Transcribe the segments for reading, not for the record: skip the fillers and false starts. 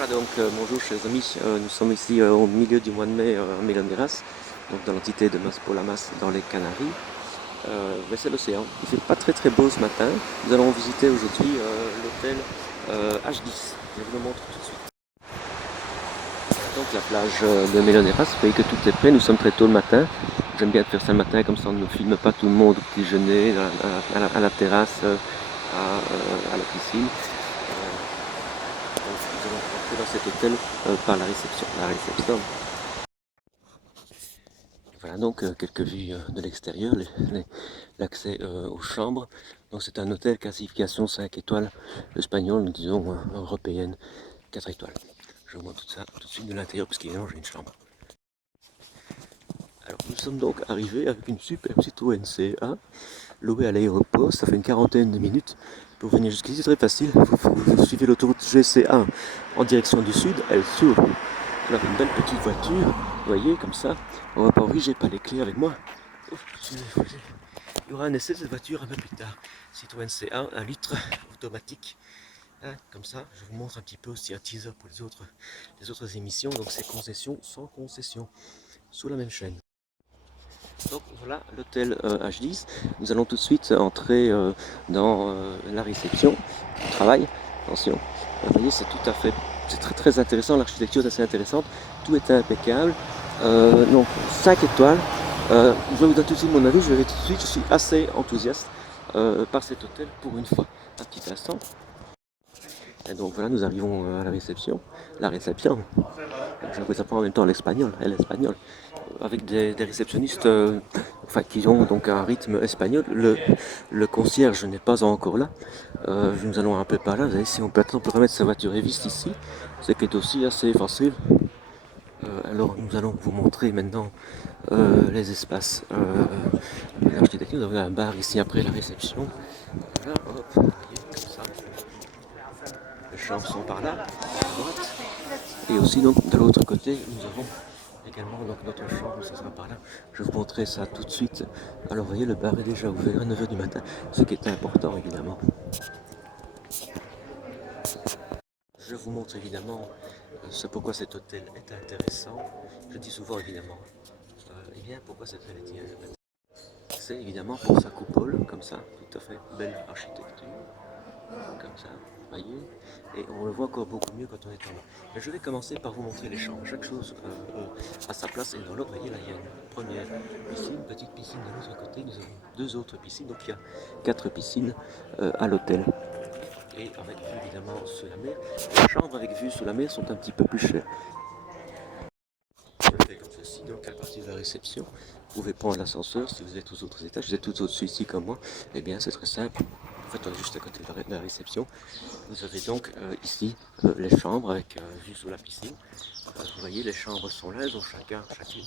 Voilà donc bonjour chers amis, nous sommes ici au milieu du mois de mai à Meloneras, donc dans l'entité de Maspolamas dans les Canaries. C'est l'océan. Il fait pas très beau ce matin. Nous allons visiter aujourd'hui l'hôtel H10. Je vous le montre tout de suite. Donc la plage de Meloneras, vous voyez que tout est prêt, nous sommes très tôt le matin. J'aime bien faire ça le matin, comme ça on ne filme pas tout le monde au petit déjeuner, à la terrasse, à la piscine. Donc nous allons rentrer dans cet hôtel par la réception. Voilà donc quelques vues de l'extérieur, l'accès aux chambres. Donc c'est un hôtel classification 5 étoiles espagnole, nous disons européenne 4 étoiles. Je vous montre tout ça tout de suite de l'intérieur parce qu'évidemment j'ai une chambre. Alors nous sommes donc arrivés avec une super petite ONCA louée à l'aéroport, ça fait une quarantaine de minutes. Pour venir jusqu'ici c'est très facile, vous suivez l'autoroute GC1 en direction du sud, elle s'ouvre. Alors une belle petite voiture, vous voyez comme ça, on va pas ouvrir, j'ai pas les clés avec moi. Il y aura un essai de cette voiture un peu plus tard. Citroën C1, 1 litre automatique. Hein, comme ça, je vous montre un petit peu aussi un teaser pour les autres émissions. Donc c'est concession sans concession, sous la même chaîne. Donc voilà l'hôtel H10. Nous allons tout de suite entrer dans la réception du travail. Attention, vous voyez c'est tout à fait, c'est très intéressant, l'architecture est assez intéressante, tout est impeccable. Donc 5 étoiles. Je vais vous donner tout de suite mon avis, je vais tout de suite, je suis assez enthousiaste par cet hôtel pour une fois. Un petit instant. Et donc voilà, nous arrivons à la réception. La réception. Je vous apprends en même temps l'espagnol, avec des réceptionnistes qui ont donc un rythme espagnol. Le concierge n'est pas encore là. Nous allons un peu par là. Vous voyez, si on peut attendre, on peut remettre sa voiture éviste ici, ce qui est aussi assez facile. Alors nous allons vous montrer maintenant les espaces d'architecture. Nous avons un bar ici après la réception. Voilà, hop, vous voyez, comme ça. Les chambres sont par là, à droite. Et aussi donc de l'autre côté, nous avons également donc notre chambre, ça sera par là. Je vous montrerai ça tout de suite. Alors vous voyez, le bar est déjà ouvert à 9 h du matin, ce qui est important évidemment. Je vous montre évidemment ce pourquoi cet hôtel est intéressant. Je dis souvent évidemment, eh bien pourquoi cet hôtel est intéressant. C'est évidemment pour sa coupole, comme ça, tout à fait belle architecture, comme ça, voyez, et on le voit encore beaucoup mieux quand on est en bas. Mais je vais commencer par vous montrer les chambres, chaque chose à sa place et dans l'autre, voyez là il y a une première piscine, une petite piscine de l'autre côté, nous avons deux autres piscines, donc il y a 4 piscines à l'hôtel. Et avec vue évidemment sur la mer, les chambres avec vue sur la mer sont un petit peu plus chères. Je fais comme ceci, donc à partir de la réception, vous pouvez prendre l'ascenseur si vous êtes aux autres étages, vous êtes tout au-dessus ici comme moi, et bien c'est très simple. En fait on est juste à côté de la réception. Vous avez donc ici les chambres avec vue sur la piscine. Vous voyez les chambres sont là, elles ont chacune une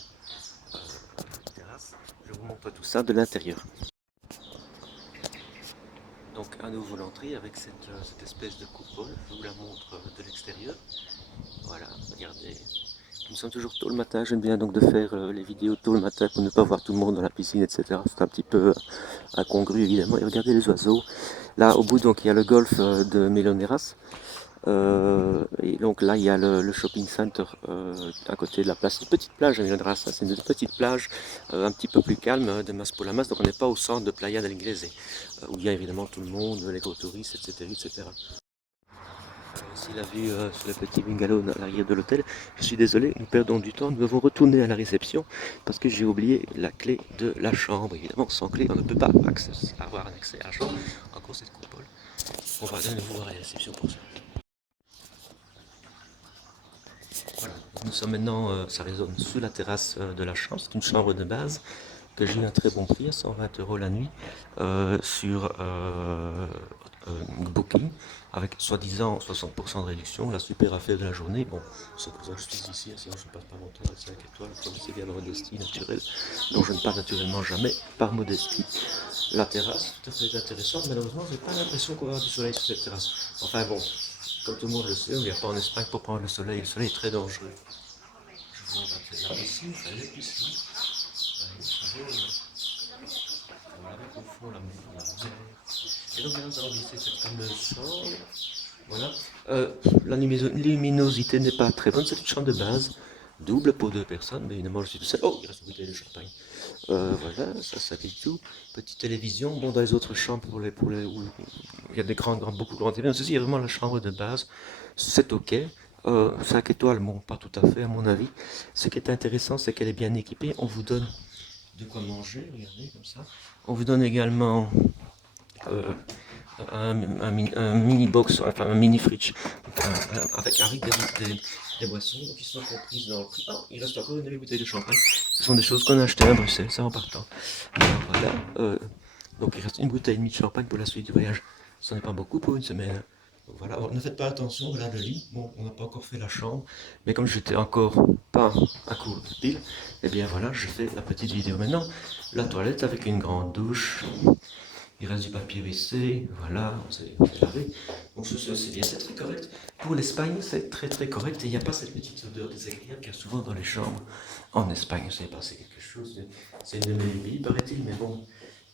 terrasse. Je vous montre tout ça de l'intérieur. Donc à nouveau l'entrée avec cette espèce de coupole, je vous la montre de l'extérieur. Voilà, regardez. Nous sommes toujours tôt le matin, j'aime bien donc de faire les vidéos tôt le matin pour ne pas voir tout le monde dans la piscine, etc. C'est un petit peu incongru évidemment. Et regardez les oiseaux. Là au bout donc il y a le golfe de Meloneras. Et donc là il y a le shopping center à côté de la place. C'est une petite plage à Meloneras, c'est une petite plage un petit peu plus calme de Maspolamas. Donc on n'est pas au centre de Playa del Inglese, où il y a évidemment tout le monde, les gros touristes, etc. Ici la vue sur le petit bungalow à l'arrière de l'hôtel. Je suis désolé, nous perdons du temps. Nous devons retourner à la réception parce que j'ai oublié la clé de la chambre. Évidemment, sans clé, on ne peut pas avoir un accès à la chambre. Encore cette coupole. On va de nouveau à la réception pour ça. Voilà, nous sommes maintenant, ça résonne sous la terrasse de la chambre. C'est une chambre de base que j'ai eu un très bon prix à 120 € la nuit sur Booking avec soi-disant 60% de réduction, la super affaire de la journée. Bon, c'est pour ça que je suis ici, sinon je ne passe pas mon temps à 5 étoiles, comme c'est bien ma modestie naturelle, dont je ne parle naturellement jamais par modestie. La terrasse, tout à fait intéressante, malheureusement, j'ai pas l'impression qu'on va avoir du soleil sur cette terrasse. Enfin bon, comme tout le monde le sait, on ne vient pas en Espagne pour prendre le soleil est très dangereux. Je vous montre la piscine, elle est ici. Voilà, au fond, la mer. Et donc, nous allons visiter cette fameuse chambre. Voilà. La luminosité n'est pas très bonne, c'est une chambre de base, double pour deux personnes, mais évidemment je suis tout seul. Oh, il reste une bouteille de champagne. Voilà, ça dit tout. Petite télévision, bon dans les autres chambres où il y a des beaucoup de grandes télévisions, ceci est vraiment la chambre de base, c'est ok. 5 étoiles, bon pas tout à fait à mon avis. Ce qui est intéressant c'est qu'elle est bien équipée, on vous donne de quoi manger, regardez comme ça. On vous donne également euh, un mini box, enfin un mini fridge avec des boissons qui sont comprises dans le prix. Oh, il reste encore une bouteille de champagne. Ce sont des choses qu'on a achetées à Bruxelles, ça en partant. Alors voilà, donc il reste une bouteille et demie de champagne pour la suite du voyage. Ce n'est pas beaucoup pour une semaine. Donc voilà, alors, ne faites pas attention, voilà le lit. Bon, on n'a pas encore fait la chambre, mais comme j'étais encore pas à court de pile, et bien voilà, je fais la petite vidéo maintenant. La toilette avec une grande douche, il reste du papier WC, voilà, on s'est lavé. Donc c'est bien, c'est très correct. Pour l'Espagne, c'est très très correct et il n'y a pas cette petite odeur désagréable qu'il y a souvent dans les chambres en Espagne. Je sais pas, c'est quelque chose, c'est une de mes lubies, paraît-il, mais bon,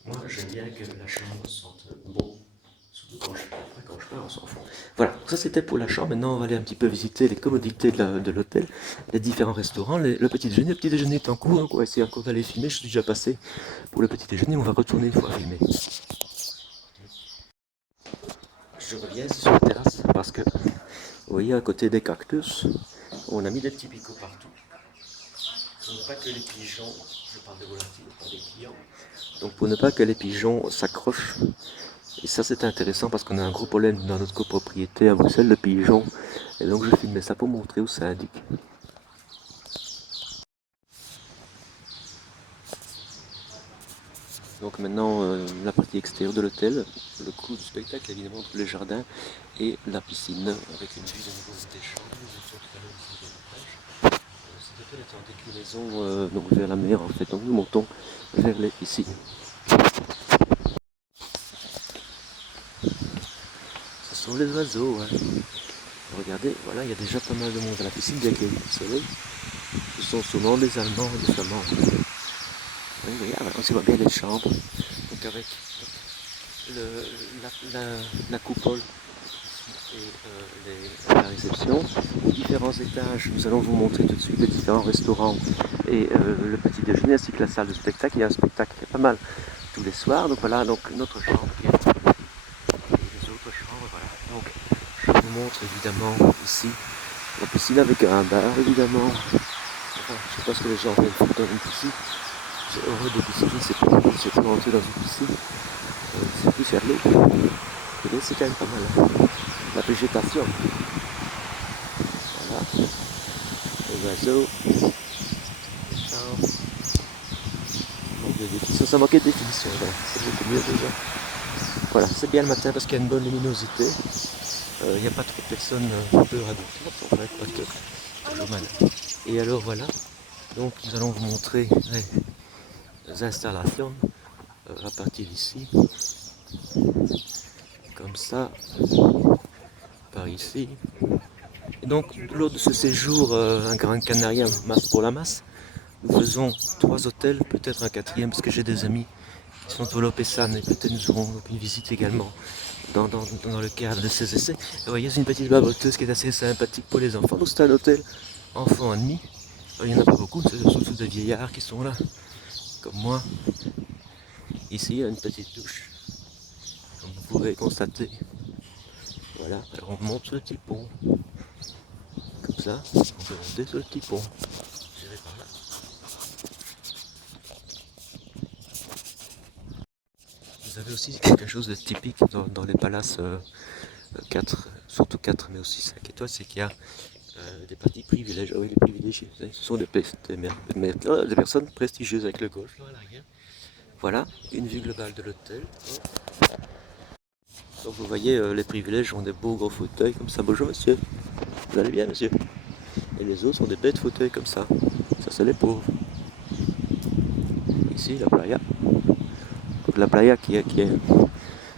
moi j'aime bien que la chambre sente bon. Surtout quand je pars, on s'en fout. Voilà, ça c'était pour la chambre. Maintenant, on va aller un petit peu visiter les commodités de l'hôtel, les différents restaurants, le petit déjeuner. Le petit déjeuner est en cours, donc on va essayer encore d'aller filmer. Je suis déjà passé pour le petit déjeuner, on va retourner une fois filmer. Je reviens ici sur la terrasse parce que, vous voyez, à côté des cactus, on a mis des petits picots partout. Pour ne pas que les pigeons, je parle de volatiles, pas des clients, donc pour ne pas que les pigeons s'accrochent. Et ça c'est intéressant parce qu'on a un gros pollen dans notre copropriété à Bruxelles, le pigeon. Et donc je filmais ça pour montrer où ça indique. Donc maintenant la partie extérieure de l'hôtel, le coup du spectacle évidemment entre les jardins et la piscine avec une vue de nouveau des chambres. Cet hôtel est en déclinaison donc vers la mer en fait, donc nous montons vers les piscines. Ce sont les oiseaux. Hein. Regardez, voilà, il y a déjà pas mal de monde à la piscine, bien qu'il y ait du soleil. Ce sont souvent des Allemands et des Flamands. Oui, regarde, on se voit bien les chambres. Donc avec le, la coupole et la réception, aux différents étages, nous allons vous montrer tout de suite les différents restaurants et le petit déjeuner ainsi que la salle de spectacle. Il y a un spectacle qui est pas mal tous les soirs. Donc voilà, donc notre chambre et les autres chambres. Voilà. Donc je vous montre évidemment ici la piscine avec un bar évidemment. Enfin, je sais pas ce que les gens viennent faire dans une piscine. J'ai horreur de piscine, je ne sais pas si j'ai rentrer dans une piscine. C'est plus fermé. Mais c'est quand même pas mal. La végétation. Voilà. Les oiseaux. Les chambres. Ça manquait de définition. Voilà. C'est beaucoup mieux déjà. Voilà, c'est bien le matin parce qu'il y a une bonne luminosité. Il n'y a pas trop de personnes peur à d'autres. En fait, parce que c'est toujours mal. Et alors voilà. Donc nous allons vous montrer les installations à partir d'ici. Comme ça. Par ici. Et donc lors de ce séjour un Gran Canaria masse pour la masse, nous faisons 3 hôtels, peut-être un 4e parce que j'ai des amis qui sont au Lopesan et peut-être nous aurons donc une visite également dans le cadre de ces essais. Et vous voyez, c'est une petite baboteuse qui est assez sympathique pour les enfants. Donc c'est un hôtel enfant et demi. Il n'y en a pas beaucoup, c'est surtout des vieillards qui sont là, comme moi. Ici, il y a une petite douche, comme vous pouvez constater. Voilà, alors on monte sur le petit pont. Comme ça, on peut monter sur le petit pont. J'irai par là. Vous avez aussi quelque chose de typique dans les palaces 4, surtout 4, mais aussi 5 étoiles, c'est qu'il y a des petits privilèges. Ah oui, les privilégiés, ce sont des personnes prestigieuses avec le golf là à l'arrière. Voilà, une vue globale de l'hôtel. Donc vous voyez, les privilèges ont des beaux gros fauteuils comme ça. Bonjour monsieur, vous allez bien monsieur? Et les autres sont des bêtes fauteuils comme ça. Ça c'est les pauvres. Ici la playa. Donc la playa qui est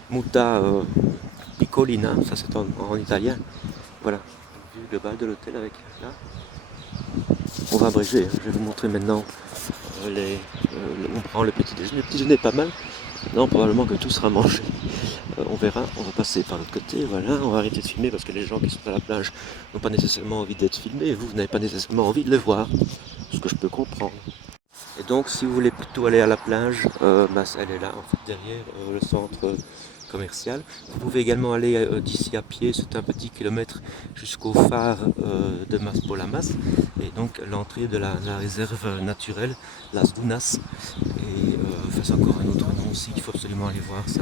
Muta Piccolina, ça c'est en italien. Voilà, vue globale de l'hôtel avec là. On va abréger, hein. Je vais vous montrer maintenant on prend le petit déjeuner. Le petit déjeuner est pas mal. Non, probablement que tout sera mangé On verra, on va passer par l'autre côté, voilà, on va arrêter de filmer parce que les gens qui sont à la plage n'ont pas nécessairement envie d'être filmés et vous n'avez pas nécessairement envie de les voir, ce que je peux comprendre. Et donc si vous voulez plutôt aller à la plage, elle est là en fait derrière le centre commercial. Vous pouvez également aller d'ici à pied, c'est un petit kilomètre jusqu'au phare de Maspolamas et donc l'entrée de la réserve naturelle Las Dunas. Et c'est encore un autre nom aussi qu'il faut absolument aller voir. Ça,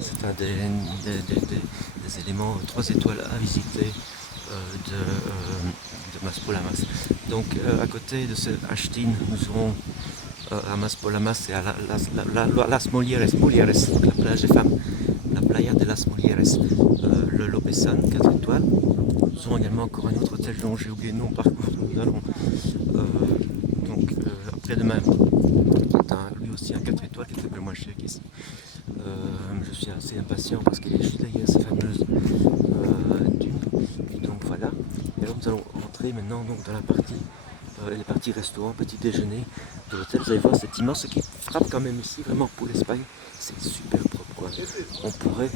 c'est un des éléments 3 étoiles à visiter de Maspolamas. Donc à côté de ce Ashtin, nous aurons à Maspolamas et à Las Molieres, donc la plage des femmes, la playa de Las Molieres, le Lopesan, 4 étoiles. Nous aurons également encore un autre hôtel dont j'ai oublié le nom, par contre nous allons après-demain, lui aussi un 4 étoiles qui est un peu moins cher qu'ici. Je suis assez impatient parce qu'il est juste derrière ces fameuses dunes. Et donc voilà. Et alors nous allons entrer maintenant donc, dans la partie les parties restaurant, petit déjeuner de l'hôtel. Vous allez voir, c'est immense. Ce qui frappe quand même ici, vraiment pour l'Espagne, c'est super propre. Quoi. On pourrait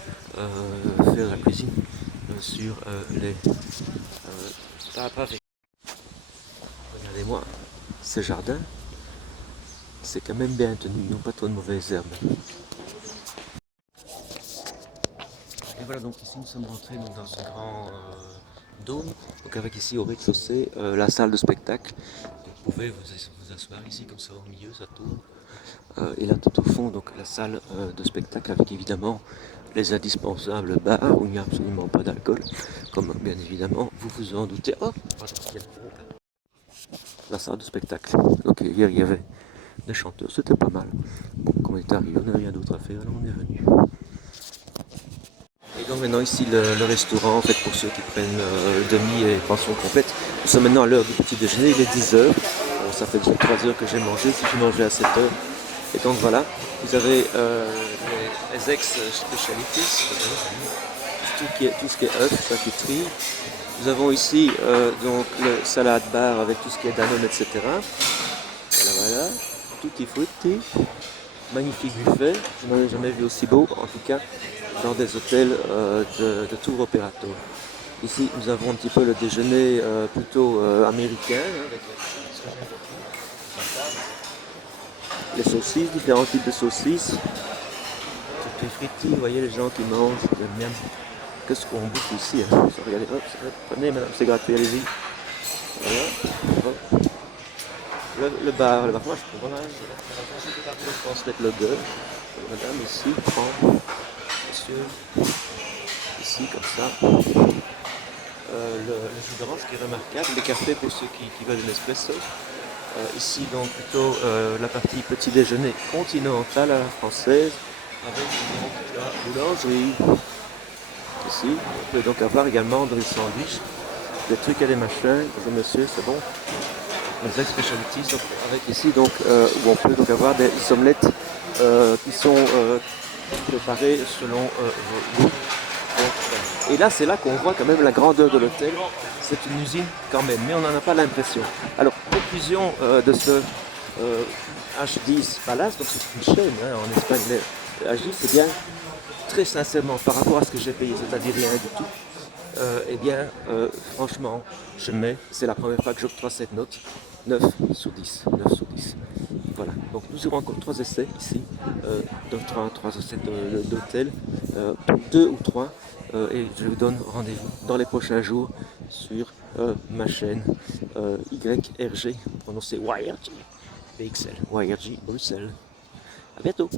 faire la cuisine sur les pavés. Regardez-moi, ce jardin, c'est quand même bien tenu, ils n'ont pas trop de mauvaises herbes. Et voilà, donc ici nous sommes rentrés donc, dans ce grand dôme, donc avec ici au rez-de-chaussée la salle de spectacle. Donc, vous pouvez vous asseoir ici comme ça au milieu, ça tourne. Et là tout au fond, donc la salle de spectacle avec évidemment les indispensables bars où il n'y a absolument pas d'alcool, comme bien évidemment vous vous en doutez. Oh, la salle de spectacle. Donc hier il y avait des chanteurs, c'était pas mal. Bon, quand on est arrivé, on n'avait rien d'autre à faire, alors on est venu. Et donc maintenant ici le restaurant, en fait pour ceux qui prennent demi et pension complète. Nous sommes maintenant à l'heure du petit déjeuner, il est 10h. Bon, ça fait déjà 3 heures que j'ai mangé, si j'ai mangé à 7 heures. Et donc voilà, vous avez les ex-spécialités, tout ce qui est œufs, charcuterie. Nous avons ici donc le salade bar avec tout ce qui est Danone, etc. Voilà, tutti frutti, magnifique buffet, je n'en ai jamais vu aussi beau, en tout cas dans des hôtels de tour opérateur. Ici nous avons un petit peu le déjeuner plutôt américain, avec les saucisses, différents types de saucisses, toutes les frites, vous voyez les gens qui mangent, j'aime bien. Qu'est-ce qu'on bouffe ici hein. Regardez, hop, prenez madame, c'est gratuit, allez-y. Voilà. Le bar, moi je prends, voilà, je pense mettre le gueule. Madame ici prend, monsieur, ici comme ça. Le jus d'orange qui est remarquable, les cafés pour ceux qui veulent un espresso. Ici donc plutôt la partie petit déjeuner continentale à la française avec la boulangerie. Ici, on peut donc avoir également dans les sandwichs des trucs et des machins. Bonjour monsieur, c'est bon. Les ex-specialities, avec ici donc où on peut donc avoir des omelettes qui sont préparées selon vos goûts. Et là, c'est là qu'on voit quand même la grandeur de l'hôtel. C'est une usine quand même, mais on n'en a pas l'impression. Alors, conclusion de ce H10 Palace, donc c'est une chaîne hein, en Espagne, mais H10 c'est bien, très sincèrement, par rapport à ce que j'ai payé, c'est-à-dire rien du tout, eh bien, franchement, c'est la première fois que j'octroie cette note, 9 sur 10, 9 sur 10. Voilà, donc nous aurons encore 3 essais ici, 3 essais d'hôtel, 2 ou 3, et je vous donne rendez-vous dans les prochains jours sur ma chaîne YRG, prononcé YRG, PXL, YRG Bruxelles. À bientôt.